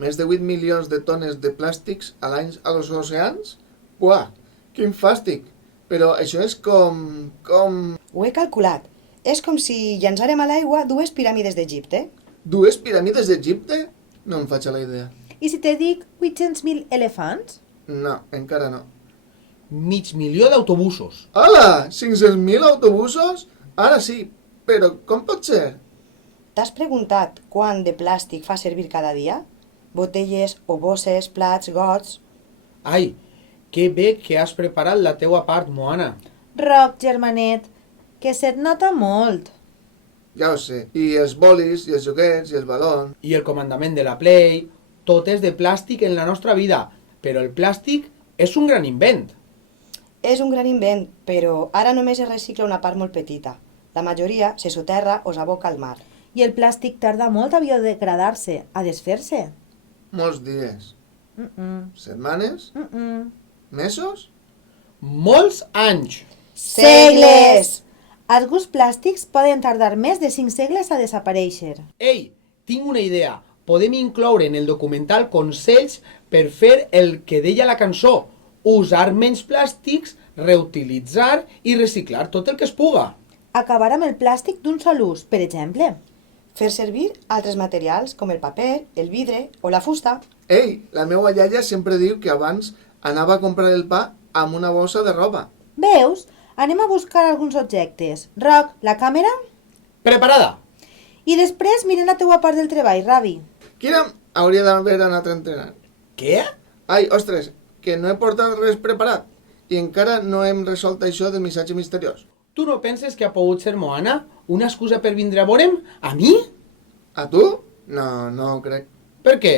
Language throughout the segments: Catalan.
Més de 8 milions de tones de plàstics a l'any als oceans? Buah, quin fàstic! Però això és com... Ho he calculat. És com si llançarem a l'aigua 2 piràmides d'Egipte. 2 piràmides d'Egipte? No em faig a la idea. I si te dic 800.000 elefants? No, encara no. 500.000 d'autobusos. Hola! 500.000 autobusos? Ara sí, però com pot ser? T'has preguntat quant de plàstic fa servir cada dia? Botelles o bosses, plats, gots... Ai, que bé que has preparat la teua part, Moana. Roc, germanet, que se't nota molt. Ja ho sé. I els bolis, i els joguets, i els balons... I el comandament de la Play, tot és de plàstic en la nostra vida, però el plàstic és un gran invent. És un gran invent, però ara només es recicla una part molt petita. La majoria se soterra o s'aboca al mar. I el plàstic tarda molt a biodegradar-se, a desfer-se. Molts dies. Setmanes? Mesos? Molts anys. Segles! Alguns plàstics poden tardar més de 5 segles a desaparèixer. Ei, tinc una idea. Podem incloure en el documental consells per fer el que deia la cançó. Usar menys plàstics, reutilitzar i reciclar tot el que es puga. Acabar amb el plàstic d'un sol ús, per exemple. Fer servir altres materials com el paper, el vidre o la fusta. Ei, la meva iaia sempre diu que abans anava a comprar el pa amb una bossa de roba. Veus? Anem a buscar alguns objectes. Roc, la càmera? Preparada? I després miren la teua part del treball, Ravi. Quina hauria d'haver anat a entrenar? Què? Ai, ostres, que no he portat res preparat i encara no hem resolt això del missatge misteriós. Tu no penses que ha pogut ser Moana una excusa per vindre a veure'm? A mi? A tu? No, no ho crec. Per què?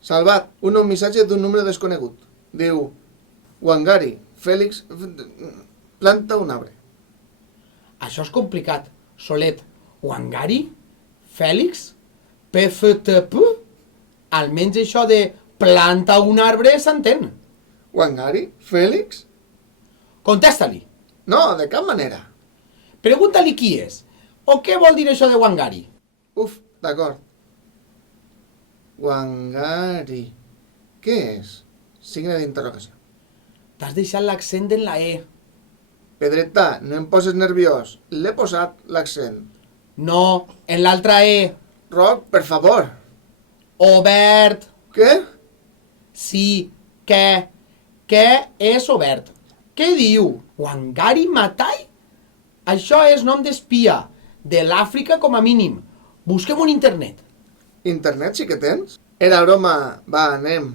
Salvat, un nou missatge d'un número desconegut. Diu, Wangari, Fèlix, planta un arbre. Això és complicat. Solet, Wangari? Fèlix? PFTP? Almenys això de planta un arbre s'entén. Wangari? Fèlix? Contesta-li. No, de cap manera. Pregunta-li qui és. O què vol dir això de Wangari? Uf, d'acord. Wangari. Què és? Signe d'interrogació. T'has deixat l'accent en la E. Pedreta, no em poses nerviós. L'he posat, l'accent. No, en l'altra E. Roc, per favor. Obert. Què? Sí, què? Què és obert? Què diu? Wangari Maathai? Això és nom d'espia, de l'Àfrica com a mínim. Busquem un internet. Internet sí que tens? Era broma. Va, anem.